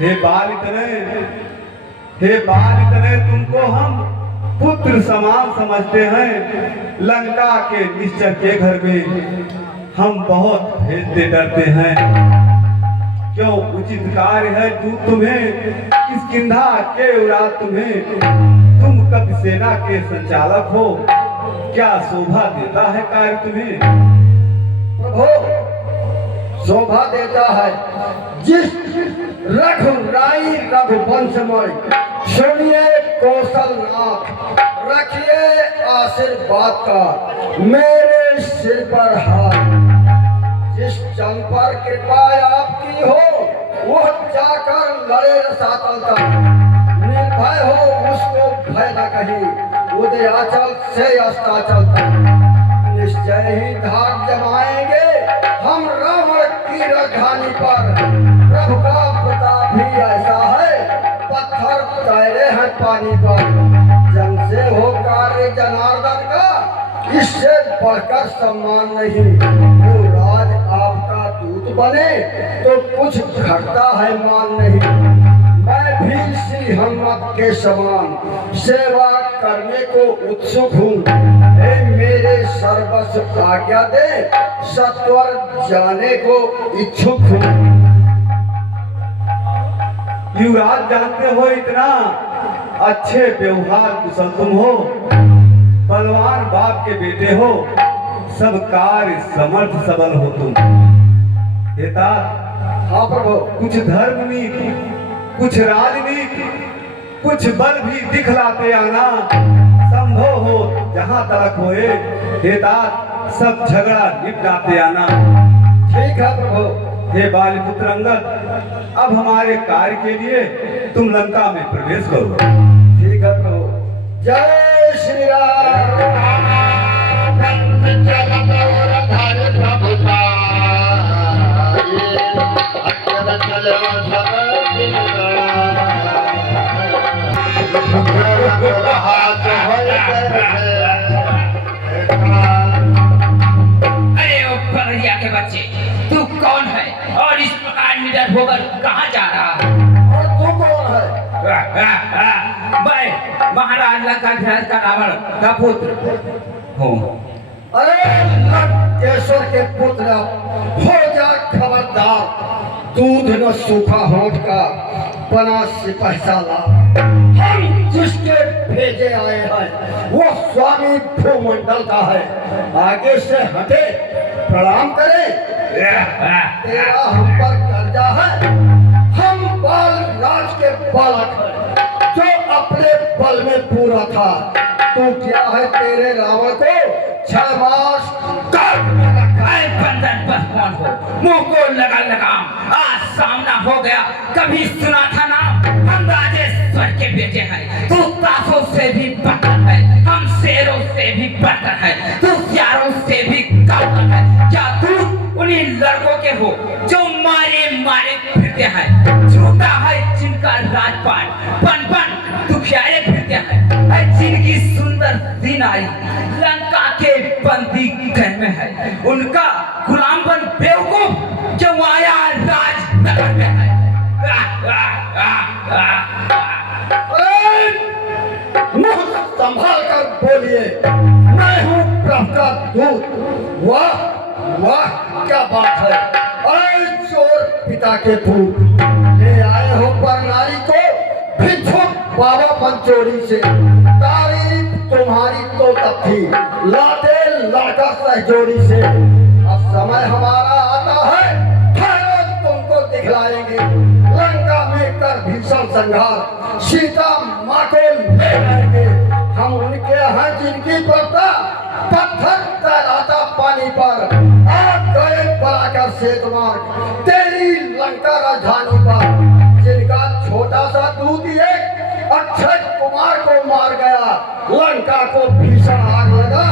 हे बालितनय तुमको हम पुत्र समान समझते हैं। लंका के निश्चर के घर में हम बहुत भेजते डरते हैं। क्यों उचित कार्य है तू तुम्हें किष्किंधा के उरात तुम्हें। तुम कब सेना के संचालक हो, क्या शोभा देता है कार्य तुम्हें। प्रभु शोभा देता है जिस रघुराई रघुवंशमय। सुनिए कौशलनाथ रखिए आशीर्वाद का मेरे सिर पर हाथ। जिस जन पर कृपा आपकी हो वह जाकर लड़े रसातल तक। निर्भय हो उसको भय न कहीं उदयाचल से अस्ताचल तक। निश्चय ही धाक जमाएंगे हम रावण की राजधानी पर। प्रभु का प्रताप ही ऐसा है पत्थर तैरे हैं पानी पर। जन से हो कार्य जनार्दन का इससे बढ़कर सम्मान नहीं। वो राज आपका दूत बने तो कुछ घटता है मान नहीं। मैं भी श्री हनुमत के समान सेवा करने को उत्सुक हूँ। हे मेरे सर्वस्व आज्ञा दे सत्वर जाने को इच्छुक हूँ। युवराज जानते हो इतना अच्छे व्यवहार कुशल तुम हो। बलवान बाप के बेटे हो, सब कार्य समर्थ सबल हो तुम। हेता हाँ प्रभु। कुछ धर्म नीति, कुछ राजनीति, कुछ बल भी दिखलाते आना। संभव हो जहाँ तलक होए हेता सब झगड़ा निपटाते आना। ठीक है प्रभु। हे बालिपुत्र अंगद, अब हमारे कार्य के लिए तुम लंका में प्रवेश करो। ठीक है प्रभु। जय श्री राम। अरे ओ पगड़िया के बच्चे, तू कौन है और इस प्रकार निडर होकर कहाँ जा रहा है? और तू कौन है? मैं महाराज लंकाधीश का रावण का पुत्र हूँ। अरे लंकेश्वर के पुत्र हो जा खबरदार। दूध न सूखा होठ का बना सिपाही साला। हम जिसके भेजे आए हैं वो स्वामी भूमंडल का है। आगे से हटे प्रणाम करे। तेरा हम पर कर्जा है। हम बाल राज के बालक हैं जो अपने बल में पूरा था। तू क्या है तेरे रावण को 6 मास काट में रखा है। बंधन पर कौन हो, मुंह को लगा लगाम। आज सामना हो गया, कभी सुना था नाम। हम राजेश्वर के बेटे हैं, तू ताशों से भी बढ़कर है। हम शेरों से भी बढ़कर है, तू प्यारों से भी कमतर है। क्या तू उन्हीं लड़कों के हो जो मारे मारे फिरते हैं? झूठा है जिनका राजपाट बन बन दुखियारे फिरते हैं। जिनकी सुंदर दीनारी लंका के बंदी गृह में है। उनका गुलाम बन बेवकूफ जो आया राजनगर में है। मुंह संभाल कर बोलिए। मैं हूँ प्रभु का दूत। वाह वाह क्या बात है। अरे चोर पिता के दूत ले आए हो पर नारी को भिक्षुक बाबा पंचोरी से। तारीफ तुम्हारी तो तब थी लाते लड़का सहजोरी से। अब समय हमारा आता है, ठहरो तुमको दिखलाएंगे। लंका में कर भीषण संहार सीता माँ को ले आएंगे। हम उनके हैं जिनकी प्रथा पत्थर तैराता पानी पर। आज गए बनाकर सेतु मार्ग तेरी लंका राजधानी पर। जिनका छोटा सा दूत एक अक्षय कुमार को मार गया। लंका को भीषण आग लगा,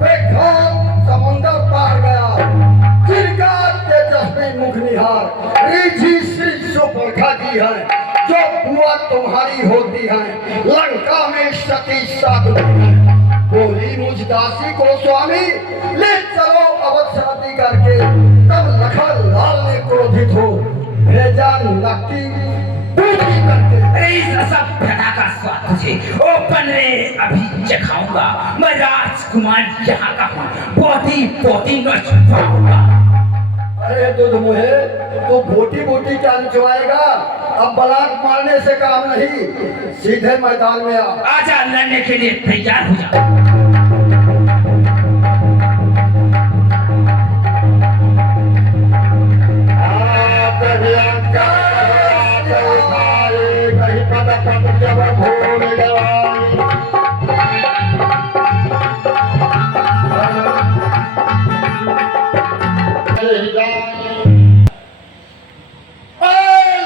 बेखौफ समुद्र पार गया। जिनका तेजस्वी मुख निहार ऋषि श्री सुपर्णखा जी है जो बुआ तुम्हारी होती है। लंका में सती साधु बोली मुझ दासी को स्वामी ले चलो अवध शादी करके। तब लखन लाल ने क्रोधित हो भेजा नक्की पूरी करके। अरे इस असभ्यता का स्वाद तुझे ओपन रे अभी चखाऊंगा। मैं राजकुमार यहाँ का हूँ, पोती पोती न छुपाऊंगा। अरे दूध मुहे, तू बोटी बोटी क्या निचवाएगा? अब बलात मारने से काम नहीं, सीधे मैदान में आ। आजा, लड़ने के लिए तैयार हो जा।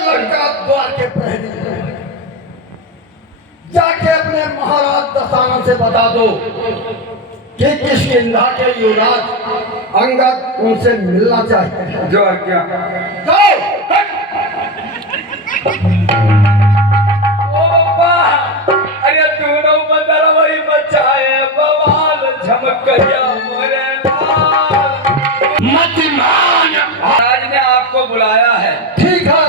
लंका द्वार के प्रहरी, जाके अपने महाराज दशानन से बता दो कि किष्किंधा के युवराज अंगद उनसे मिलना चाहिए। जो क्या? जाओ। ओ बाबा, अरे दोनों बंदर वही बचाए, बवाल झमक गया मोरे लाल। मतिमान, महाराज ने आपको बुलाया है। ठीक है,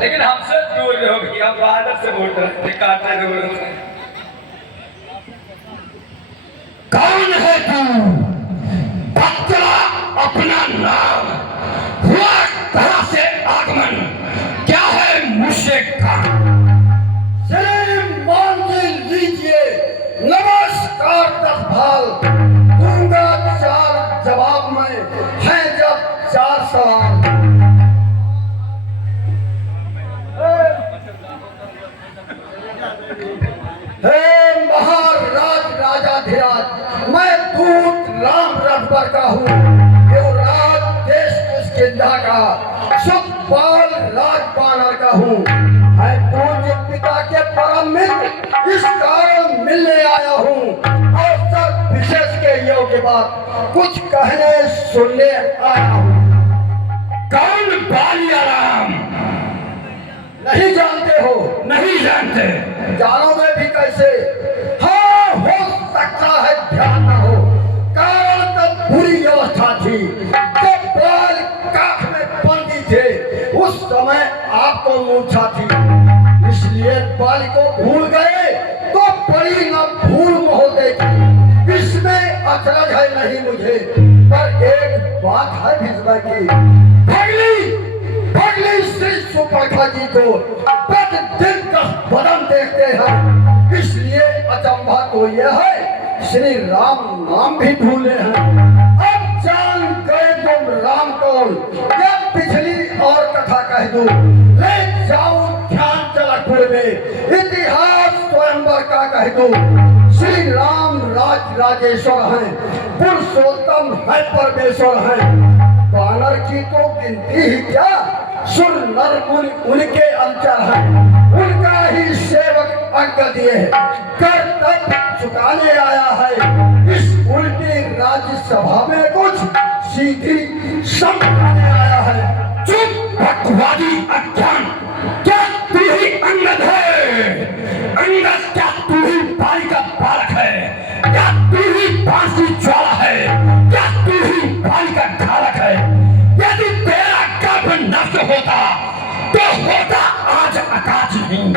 लेकिन हमसे दूर रहो भैया, बादल से बोल रहे थे, काटे दूर से। कौन है तू? बतला अपना नाम, हुआ कहां से आगमन, क्या है मुझसे काम? श्रीमान जी लीजिए नमस्कार। 10 भाल दूंगा 4 जवाब में, है जब 4 सवाल। हे महाराज राजाधिराज, मैं दूत राम रघुबर का हूँ, युवराज देश किष्किंधा का, सुखपाल राजपानर का हूँ। मैं पूज्य पिता के परम मित्र, इस कारण मिलने आया हूँ। अवसर विशेष के योग्य बात कुछ कहने सुनने आया हूँ। कौन बालिया राम? नहीं जानते हो? नहीं जानते। जानोगे भी कैसे? हाँ, हो सकता है ध्यान न हो, कारण तब बुरी व्यवस्था थी, जब बाल काख में बंदी थे, उस समय आपको मूर्छा थी, इसलिए बाल को भूल गए तो बड़ी न भूल महोदय की। इसमें अचरज है नहीं मुझे, पर एक बात है भिजवा की। भगली श्री सुपर्णखा जी को प्रतिदिन का बदन देखते हैं, इसलिए अचंभा तो यह है श्री राम नाम भी भूले हैं। अब जान गए तुम राम कौन, या पिछली और कथा कह दूं? ले जाऊं ध्यान जनकपुर में, इतिहास स्वयंवर का कह दूं। श्री राम राजेश्वर हैं, पुरुषोत्तम है, परमेश्वर हैं। वानर की तो गिनती ही क्या, सुर नर मुनि उनके अंतर हैं, उनका ही सेवक अंगद ये है, कर्तव्य चुकाने आया है। इस उल्टी राज्यसभा में कुछ सीधी समझाने आया है। चुप बकवादी अज्ञान, क्या तू ही अंगद है? अंगद, क्या तू ही बाई का बालक है? क्या तू ही बांसी ज्वाला है? क्या तू ही बाई का ढालक है? यदि तेरा गर्भ नष्ट होता तो होता आज आकाश नहीं,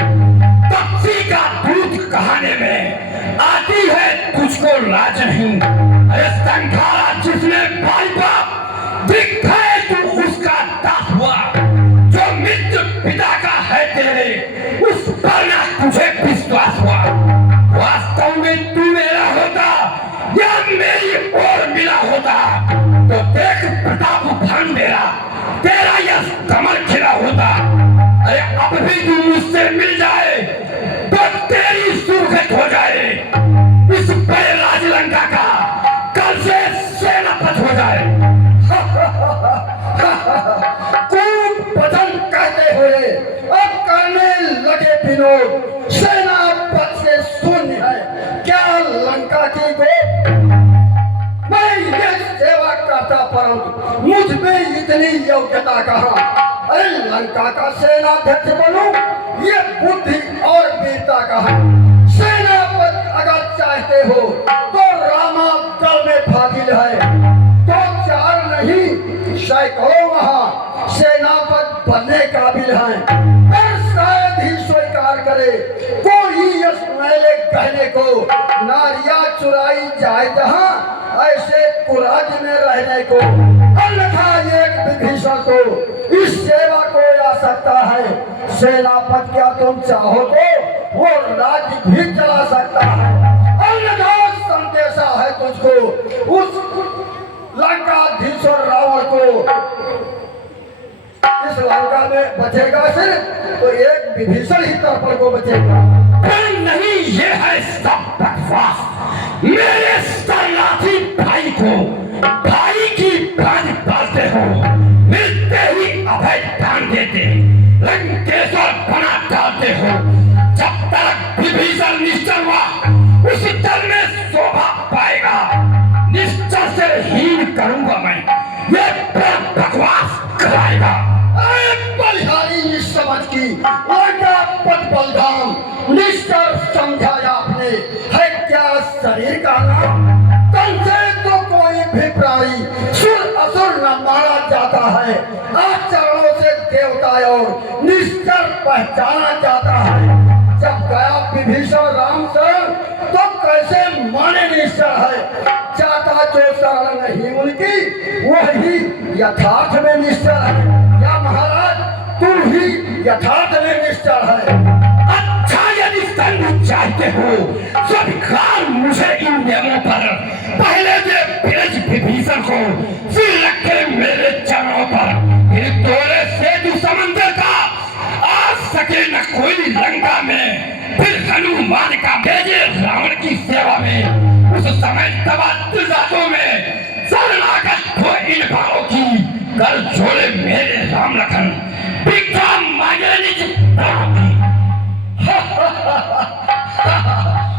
पक्षी का दूध कहाने में आती है तुझको लाज नहीं। अरे संखारा, जिसने बाई बाप दिखाए तू उसका दास हुआ, जो मित्र पिता का है तेरे, उस पर ना तुझे विश्वास हुआ। वास्तव में तू मेरा होता या मेरी ओर मिला होता तो देख प्रताप भान मेरा, तेरा यह कमल खिला होता। अरे अब भी तू मुझसे मिल जाए तो तेरी सुर्खत हो जाए, इस बड़े राजलंका का कल से सेनापत हो जाए। कूट बदन कहते हुए अब करने लगे विनोद, सेनापत से शून्य है क्या लंका की गोद। मैं ये सेवा करता परंतु मुझ में इतनी योग्यता कहाँ। अरे लंका का सेनाध्यक्ष बनूं, ये बुद्धि और वीरता कहाँ। सेनापति अगर चाहते हो तो रामा दल में फाजिल है, तो 4 नहीं सैकड़ों वहाँ सेनापति बनने काबिल हैं, पर शायद ही स्वीकार करे कोई इस मैले कहने को। नारियां चुराई जाए जहां, ऐसे कुराज में रहने को। अन्यथा एक विभीषण को इस सेवा को आ सकता है। सेनापति क्या तुम चाहो तो वो राज्य भी चला सकता है। अन्यथा संदेशा है तुझको उस लंकाधीश और रावण को। इस लंका में बचेगा सिर्फ तो एक विभीषण ही तरफल को बचेगा। नहीं, ये है सब बकवास। मेरे शरणार्थी भाई को भाई की भांति पालते हो, मिलते ही अभय दान देते, लंकेश्वर बना डालते हो। जब तक विभीषण निश्चल हुआ उस दल में शोभा पाएगा। निश्चल से हीन करूंगा मैं, ये बकवास कराएगा। बलिहारी निस्समझ की लंकापति बलराम निष्ठर समझाया आपने, है क्या शरीर का नाम? तन से तो कोई भी प्राणी सुर असुर न मारा जाता है। आचरणों से देवता और निष्ठर पहचाना जाता है। जब गया विभीषण राम शरण तो कैसे माने निष्ठर है। जाता जो शरण नहीं उनकी वही यथार्थ में निष्ठर है। या महाराज तू ही यथार्थ में निष्ठर है। अच्छा, यदि संग चाहते हो स्वीकार मुझे इन नियमों पर। पहले दे भेज विभीषण को, फिर रखे मेरे चरणों पर। फिर तोड़े सेतु समंदर का, आ सके न कोई लंका में। फिर हनुमान का भेजे रावण की सेवा में। उस समय तबा रातों में शरणागत हो इन भावों की। कर जोड़े मेरे राम लखन, भिक्षा मांगे निज प्राण की।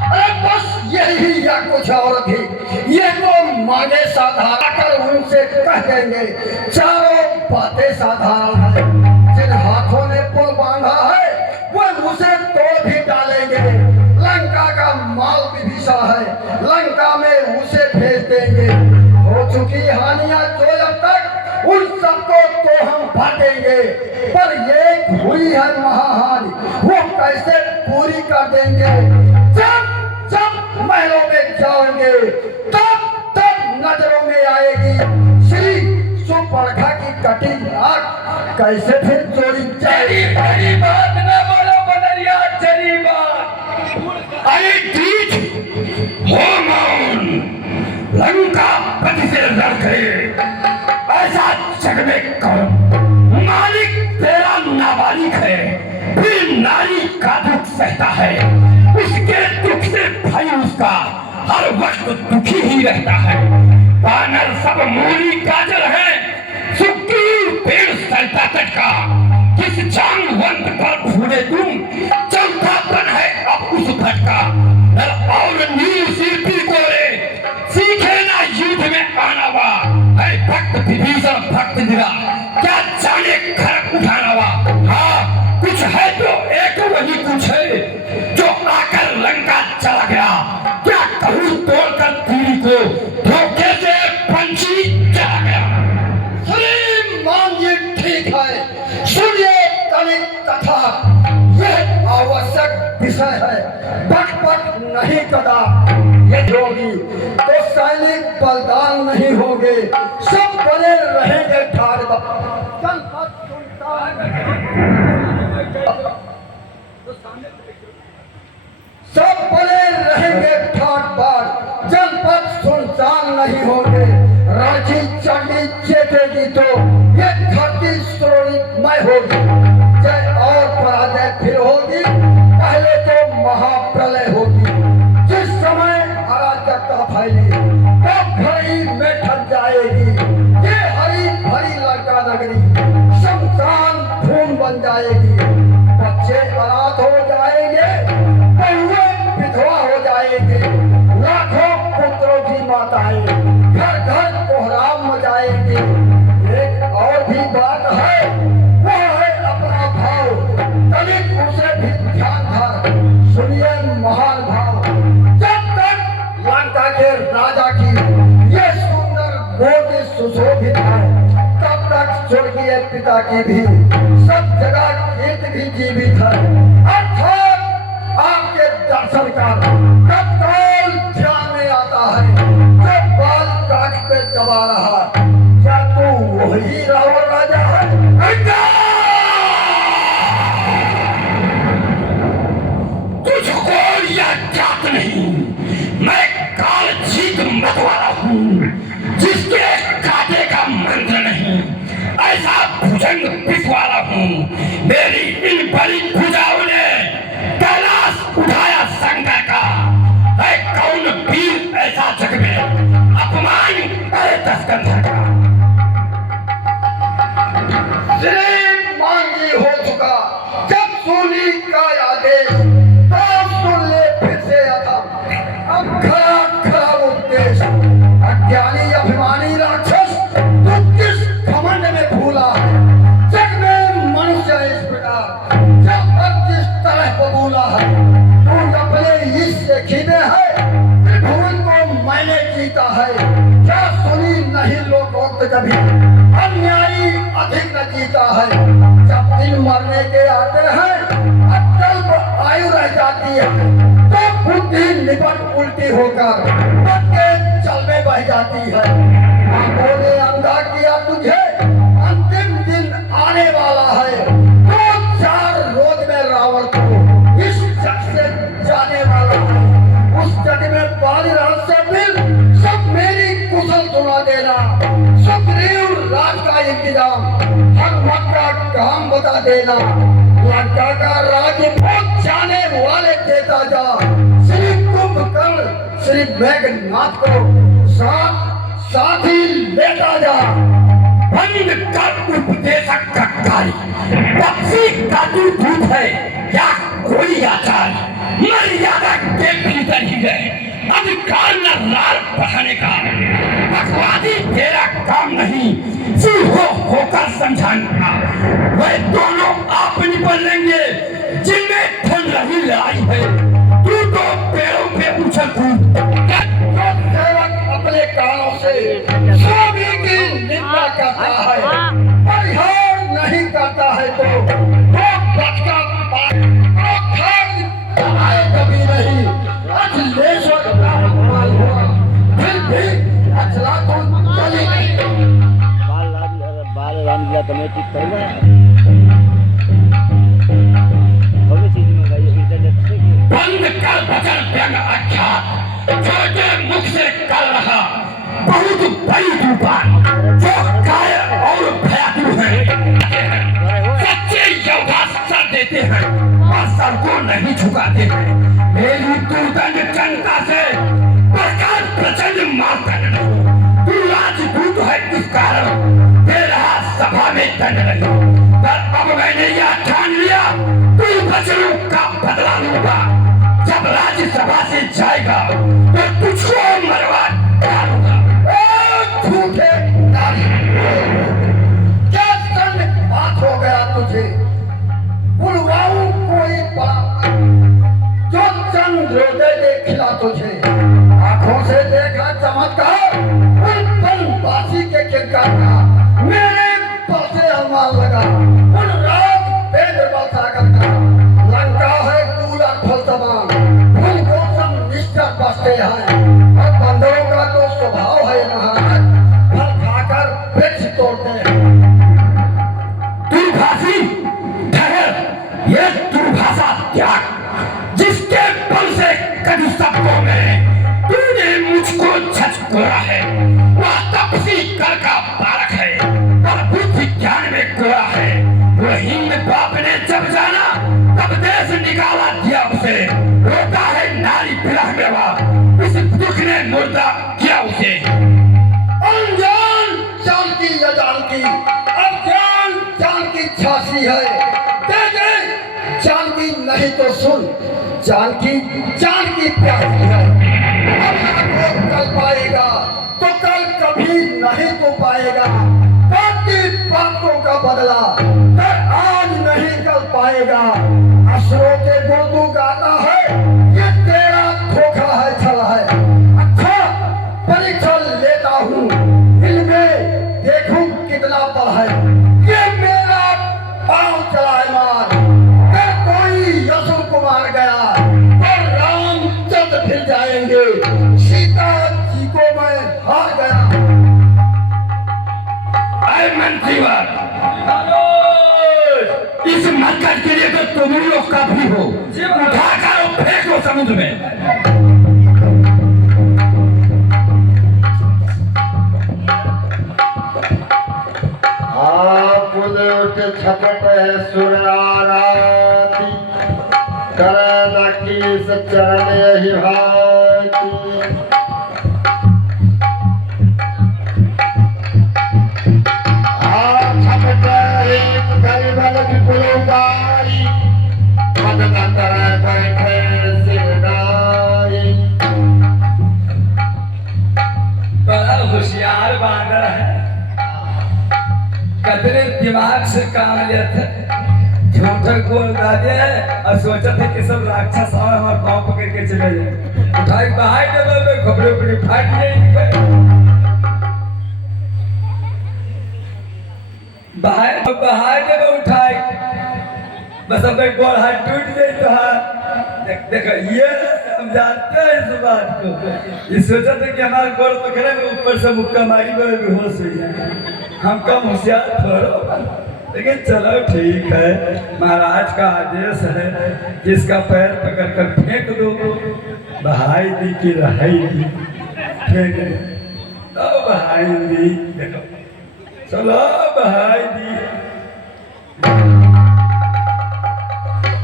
अरे बस यही या कुछ और भी। ये तो मांगे साधारण कर उनसे कह देंगे। चारों बातें साधारण है। जिन हाथों ने पुल बांधा है वो उसे तोड़ भी डालेंगे। लंका का माल विभीषण है, लंका में उसे भेज देंगे। हो चुकी हानियां जो अब तक उन सबको तो हम भरेंगे, पर ये हुई है महाहानि, वो कैसे पूरी कर देंगे। जब जब महलों में जाओगे तब तब नजरों में आएगी श्री सुपर्णखा की कटी आग कैसे फिर जोड़ी जाएगी। बड़ी बात न बोलो बदरिया, चली बात। अरे ठीक हो मौन, लंका पति से लड़ गए, ऐसा जग में कौन? मालिक तेरा नाबालिग है, फिर नारी का दुख सहता है। उसके दुख से भाई उसका हर वक्त दुखी ही रहता है। बानर सब मूली गाजर है, सुक्की पेड़ सलता तटका। किस जामवंत पर भूले तुम, चौथापन है अब उस भटका। और नील शिल्पी कोरे सीखे ना युद्ध में आना वा। है भक्त विभीषण भक्त निरा, क्या जाने खरक उठाना वा। हाँ कुछ है तो एक वही कुछ है जो आकर लंका चला गया। क्या कहूँ तोड़कर तीरी को, धोखे से पंछी चला गया। श्रीमान जी ठीक है, सुनिए तनिक कथा। यह आवश्यक विषय है, बक बक नहीं कदा। ये होगी तो सैनिक बलिदान नहीं होंगे, सब बने रहेंगे ठाड़। सब बने रहेंगे ठाट बाट, जनपद सुनसान नहीं होंगे। रांची चंडी चेतेगी तो ये धरती श्रोणिमय होगी। जय और पराजय फिर होगी, पहले तो महाप्रलय होगी। जिस समय अराजकता फैली तब घड़ी में ठग जाएगी। ये हरी भरी लंका नगरी शमशान भूमि बन जाएगी। बच्चे अनाथ हो जाएंगे, बहुएं विधवा हो जाएंगे। लाखों पुत्रों की माताएं घर घर कोहराम मचाएंगी। एक और भी बात है, वो है अपना भाव। दलित उसे भी ध्यान धर, सुनिए महान भाव। जब तक लंका के राजा की ये सुंदर गोद सुशोभित है, तब तक स्वर्गीय पिता की भी जगह गीत भी जीवित है। अर्थात आपके दर्शन का तत्काल ध्यान में आता है। जब बाल काट पे दबा रहा, क्या तू वही रावण राजा है? तुझको यह ज्ञात नहीं, मैं काल जीत मत वाला हूँ, जिसके काटे का मंत्र नहीं, ऐसा भुजंग पिसवाला हूँ। मेरी इन बड़ी भुजाओं ने कैलाश उठाया शंकर का। है कौन वीर ऐसा जग में अपमान करे दशकंधर का। श्री मांगी हो चुका, जब सोनी का आदेश तब सुन ले फिर से अथम। अब खरा खरा उपदेश, अज्ञानी अभिमानी राक्षस, तू किस घमंड में भूला है? जग में मनुष्य इस प्रकार जब तक जिस तरह बबूला है, तू अपने इस से खीने है, त्रिभुवन को मैंने जीता है। क्या सुनी नहीं लोकोक्त कभी, अन्यायी अधिक न जीता है। जब दिन मरने के आते हैं, अत्यल्प आयु रह जाती है, तो बुद्धि निपट उल्टी होकर पद के जल में बह जाती है। आंखों ने अंधा किया तुझे, अंतिम दिन आने वाला है। तो 4 रोज में रावण को इस जग से जाने वाला है। उस जग में बाली रहस्य मिल, सब मेरी कुशल सुना देना। सुग्रीव राज का इंतजाम, हनुमत का काम बता देना। लंका का राज्य बहुत जाने वाले देता जा। श्री कुंभकर्ण श्री मेघनाथ को साथ ही लेता जा। बंद कर उपदेशक का कार्य, पक्षी का तू दूत है या कोई आचार, मर्यादा के भीतर ही है, अधिकार न लाल बढ़ाने का। बकवादी तेरा काम नहीं, सीधो होकर समझाना। वे दोनों आप निपट लेंगे जिनमें ठन रही लड़ाई है। तू तो पेड़ों पे उछल कूद, सेवक अपने कानों से स्वामी की निंदा करता है, परिहार नहीं करता है तो बचका कभी नहीं। अखिलेश्वर का अपमान हुआ, फिर भी अचला तो चली। बाल राम जिला कमेटी पहले कौन चीज मंगाई इंटरनेट से बंद कर बचन व्यंग अख्यात, छोटे मुख से कर रहा बहुत बड़ी तूफान, जो काय और भयातु है। सच्चे योद्धा सर देते हैं और सर को नहीं झुकाते हैं। मेरी दुर्दंड जनता से प्रकाश प्रचंड मारता नहीं। तू राजदूत है इस कारण दे रहा सभा में दंड नहीं। पर अब मैंने यह ठान लिया, तू बचनों का बदला लूंगा। जब राज्यसभा से जाएगा तो तुझको मरवा डालूंगा। झूठे नारी, क्या सन बात हो गया तुझे? बुलवाऊं कोई बड़ा जो चंद्रोदय देखिला तुझे? आंखों से देखा चमत्कार, उन बनवासी के किरकार का मेरे बल से अनुमान लगा। उन रात वेद बल सागर का लंका है कूलर फल समान, फूल को सब निष्ठा बसते हैं। और बंदरों का तो स्वभाव है महाराज, फल खाकर वृक्ष तोड़ते हैं। दुर्भाषी ठहर, ये दुर्भाषा त्याग, जिसके बल से कभी सबको में तूने मुझको झचकोरा है। वह तपसी कर का बालक है, पर बुद्धि ज्ञान में गोरा है। वो हिंद बाप ने जब जाना तब देश निकाला दिया उसे। रोता है नारी विरह में वह, इस दुख ने मुर्दा किया उसे। अनजान जान की या जान की, अब जान जान की झांसी है। दे दे जान की नहीं तो सुन, जान की प्यासी है। अब ना तो कल पाएगा तो कल कभी नहीं तो पाएगा। बाकी बातों का बदला कर आज नहीं कल पाएगा। असुरों के गुण तू गाता है, ये तेरा धोखा है, छल है। अच्छा परीक्षा लेता हूँ, इनमें देखूं कितना बल है। ये मेरा पांव चला दूध में। आप उठ छपट सुराराती करन की चरण यही भाती। आप छपट गरीबल विपुलकारी मदन कर बैठे सिरदाई। बड़ा होशियार बांदर है, कतरे दिमाग से काम लेते झूठा गोल दादे और सोचा थे कि सब राक्षस और हमारे पाँव पकड़ के चले जाए। उठाई बाहर डबल में खबरें अपनी फाट जाएगी, बाहर जब उठाई बस अपने गोल हाथ टूट गई। तो हाँ देखो ये हम जानते हैं इस बात को। ये सोचा था कि हमारे गोल पकड़े में ऊपर से मुक्का मारी में बेहोश हो जाए। हम कम होशियार थोड़ा, लेकिन चलो ठीक है, महाराज का आदेश है, जिसका पैर पकड़ कर फेंक दो बहाई दी की रहाई दी, फेंक दो तो बहाई दी। देखो चलो बहाई दी,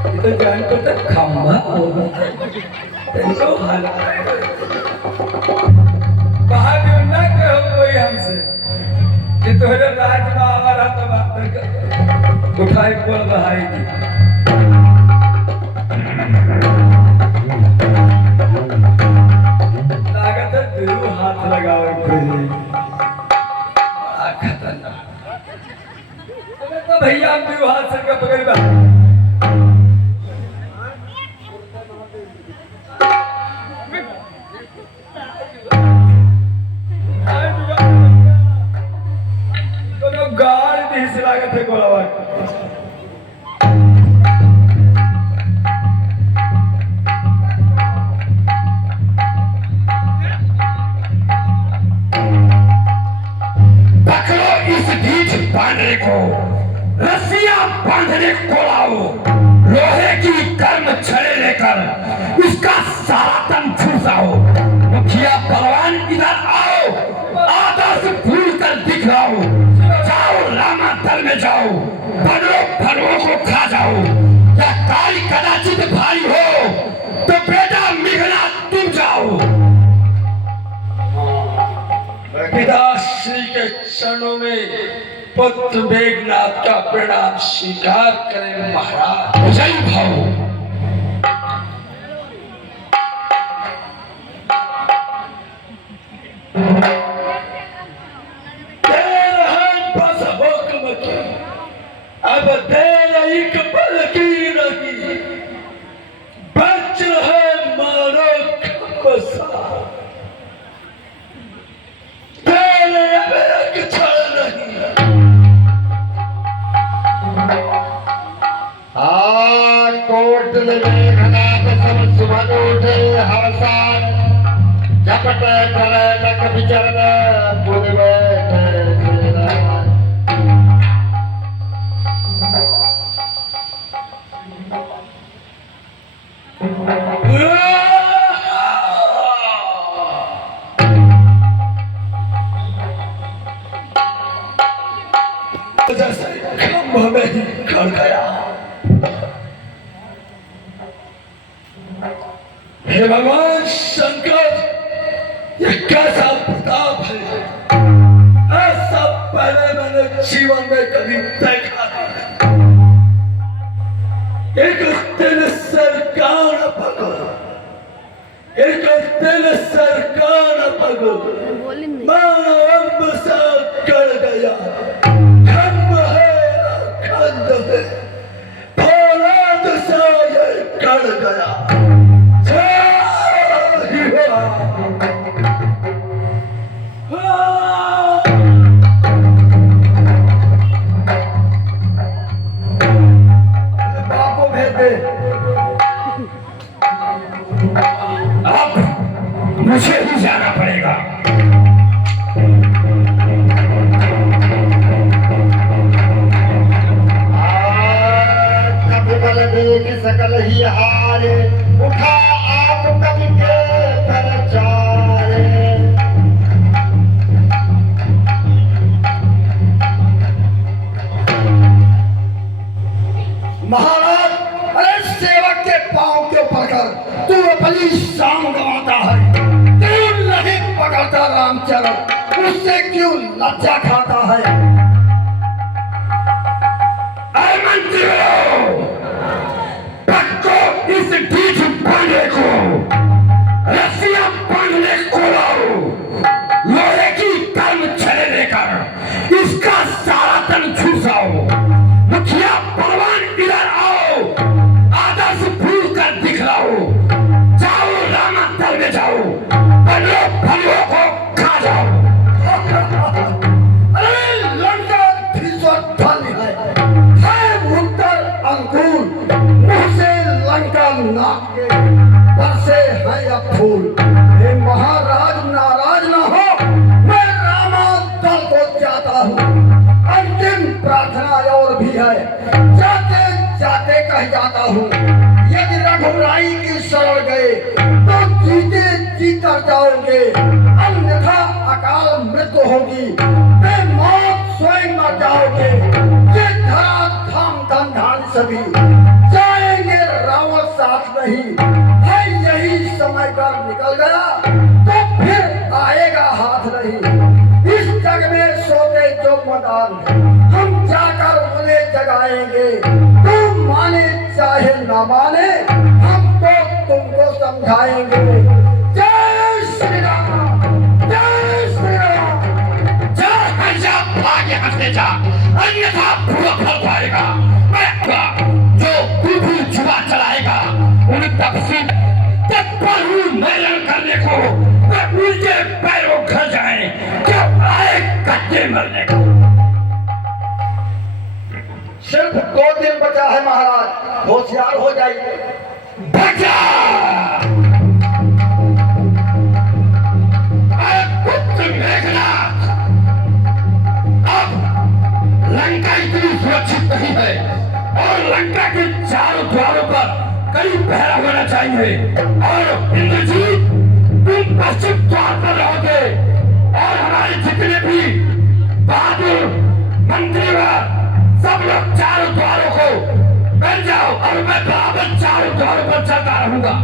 ये तो जान को तो खम्भा होगा, इनको बाहर ना कहो कोई हमसे कि तोहरे राज में हमारा तो बात उठाई बोल बहाई दी। लागत है दो हाथ लगाओ खतरनाक। तो भैया हम दो हाथ से पकड़ बा गाड़ भी हिस्से लागत है गोलावा। पकड़ो इस ढीठ बांधने को, रस्सियां बांधने को लाओ, लोहे की कर्म छड़े लेकर उसका सारा तन झुलसाओ। मुखिया बलवान इधर आओ, आदर्श भूल कर दिखलाओ। जाओ रामा दल में जाओ, बनों फलों को खा जाओ। या काली कदाचित भारी हो तो बेटा मिघना तुम जाओ। पिताश्री के चरणों में पुत्र मेघनाथ का प्रणाम स्वीकार करें महाराज। जय भाव। अब देर एक पल की नहीं, बच रहे मानो बसा। तेरे अब एक क्षण नहीं। कोट में घनात सब सुमन उठे हवसान। झपट करे लक विचरण पुन बैठे सिरदाई। जैसे खम्भ में ही खड़ गया। हे भगवान शंकर, ये कैसा प्रताप है, ऐसा पहले मैंने जीवन में कभी देखा नहीं। एक दिन सरकार पकड़, एक दिन सरकार पकड़, मानव सा कर गया। खम्भ है अखंड है, फौलाद सा ये कर गया। बापो भेज दे। अब मुझे ही जाना पड़ेगा। कभी बल देख सकल ही हारे, उठा आप कब के कर जाए। महाराज, अरे सेवक के पांव के पकड़ तू अपनी शाम गंवाता है, क्यों नहीं पकड़ता रामचरण, उससे क्यों लज्जा खाता है। अरे मंत्रियों, पक्को इस ढीठ बांधे को रस्सियां बांधने को लाओ, लोहे की कलम छड़े लेकर इसका सारा तन झुसाओ। मुखिया परवान इधर आओ, आदर्श भूल कर दिखलाओ। जाओ रामा तल में जाओ, बनो फलों को खा जाओ। अरे लंका भीषण धन है उत्तर अंकुर, मुंह से लंका नाक के बरसे हैं अब फूल। हे महाराज नाराज न हो, मैं रामा दल को जाता हूँ, अंतिम प्रार्थना और भी है, जाते जाते कह जाता हूँ, यदि रघुराई की शरण गए तो जीते जीता जाओगे, अन्यथा अकाल मृत्यु होगी, मैं मौत स्वयं मर जाओगे। ये धरा धाम धन सभी जाएंगे, रावण साथ नहीं है, यही समय कर निकल गया तो फिर आएगा हाथ नहीं। इस जग में सोते जो मदान, हम जाकर उन्हें जगाएंगे, तुम माने चाहे ना माने, हम तो तुमको समझाएंगे। जय श्री राम, जय श्री राम। जा हर्षा, भाग यहाँ से जा, अन्यथा पूरा फल पाएगा। मैं जो बुद्धू जुआ चलाएगा उन तत्पर हूँ मेलन करने को, मैं उनके पैरों घर जाए, जब आए कच्चे मरने को। सिर्फ 2 दिन बचा है महाराज, होशियार हो जाइए। बचा पुत्र मेघनाथ, अब लंका इतनी सुरक्षित नहीं है और लंका के चारों द्वारों पर कई पहरा होना चाहिए। और इंद्रजीत, तुम पश्चिम द्वार पर रहोगे और हमारे जितने भी बहादुर मंत्रीगण सब लोग चारों द्वारों को मिल जाओ और मैं बराबर चारों द्वारों पर चलता रहूंगा।